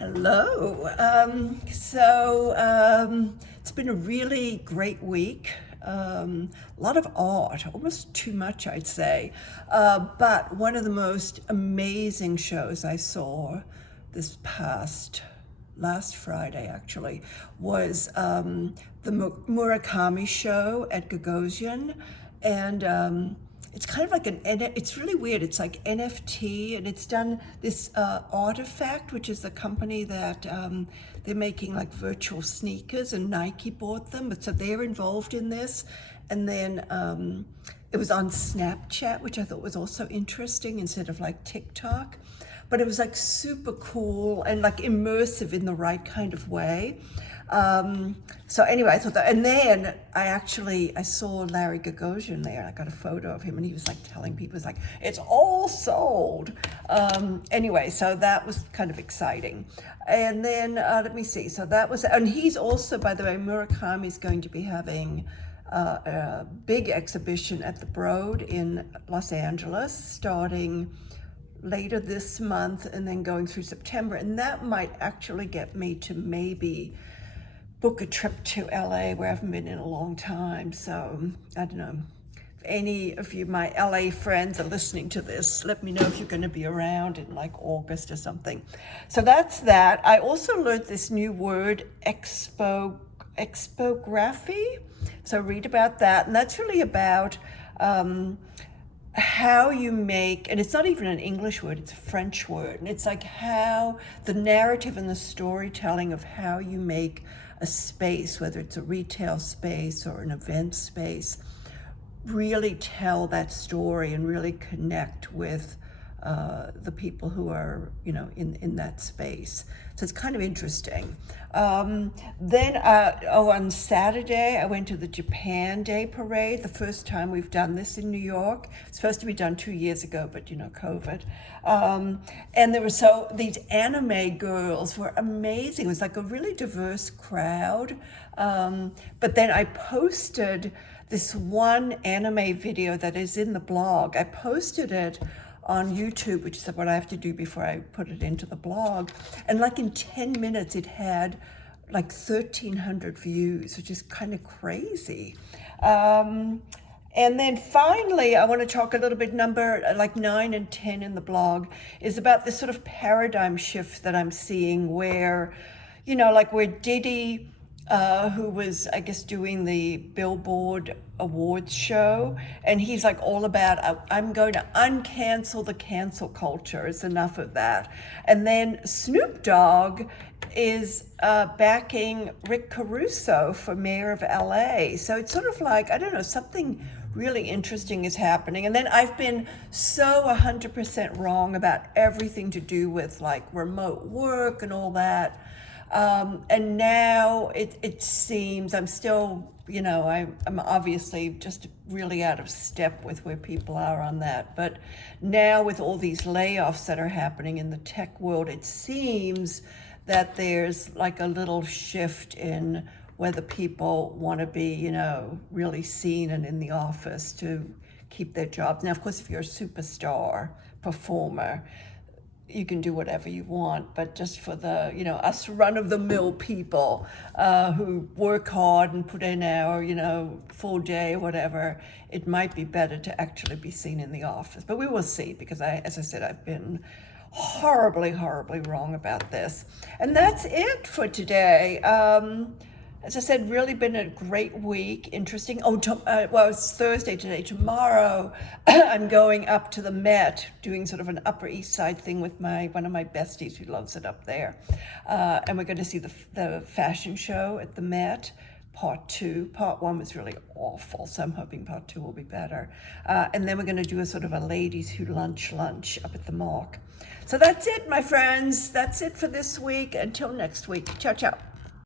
Hello. It's been a really great week. A lot of art, almost too much, I'd say. But one of the most amazing shows I saw this last Friday, actually, was the Murakami show at Gagosian. And it's kind of like it's really weird. It's like NFT, and it's done this Artifact, which is the company that they're making like virtual sneakers, and Nike bought them, but so they're involved in this. And then it was on Snapchat, which I thought was also interesting instead of like TikTok. But it was like super cool and like immersive in the right kind of way. So anyway, I thought that, and then I saw Larry Gagosian there. I got a photo of him, and he was like telling people, it's like, it's all sold. Anyway, so that was kind of exciting. And then let me see. So that was, and he's also, by the way, Murakami is going to be having a big exhibition at the Broad in Los Angeles, starting later this month and then going through September. And that might actually get me to maybe book a trip to LA, where I haven't been in a long time. So I don't know, if any of you, my LA friends, are listening to this, let me know if you're going to be around in like August or something. So that's that. I also learned this new word, Expography. So read about that. And that's really about how you make, and it's not even an English word, it's a French word, and it's like how the narrative and the storytelling of how you make a space, whether it's a retail space or an event space, really tell that story and really connect with the people who are, in that space. So it's kind of interesting. Then on Saturday, I went to the Japan Day Parade, the first time we've done this in New York. It's supposed to be done 2 years ago, but COVID. And there were these anime girls were amazing. It was like a really diverse crowd. But then I posted this one anime video that is in the blog. I posted it on YouTube, which is what I have to do before I put it into the blog. And like in 10 minutes, it had like 1,300 views, which is kind of crazy. And then finally, I want to talk a little bit, number like 9 and 10 in the blog, is about this sort of paradigm shift that I'm seeing where, where Diddy, who was, I guess, doing the Billboard Awards show, and he's like all about, I'm going to uncancel the cancel culture. It's enough of that. And then Snoop Dogg is backing Rick Caruso for mayor of LA. So it's sort of like, I don't know, something really interesting is happening. And then I've been so 100% wrong about everything to do with like remote work and all that. And now it seems I'm still, I'm obviously just really out of step with where people are on that. But now with all these layoffs that are happening in the tech world, it seems that there's like a little shift in whether people want to be, really seen and in the office to keep their jobs. Now, of course, if you're a superstar performer, you can do whatever you want, but just for the, us run-of-the-mill people who work hard and put in our, full day or whatever, it might be better to actually be seen in the office. But we will see, because as I said, I've been horribly, horribly wrong about this. And that's it for today. As I said, really been a great week. Interesting. It's Thursday today. Tomorrow, I'm going up to the Met, doing sort of an Upper East Side thing with one of my besties who loves it up there. And we're going to see the fashion show at the Met, part 2. Part 1 was really awful, so I'm hoping part 2 will be better. And then we're going to do a sort of a ladies who lunch up at the Mark. So that's it, my friends. That's it for this week. Until next week. Ciao, ciao.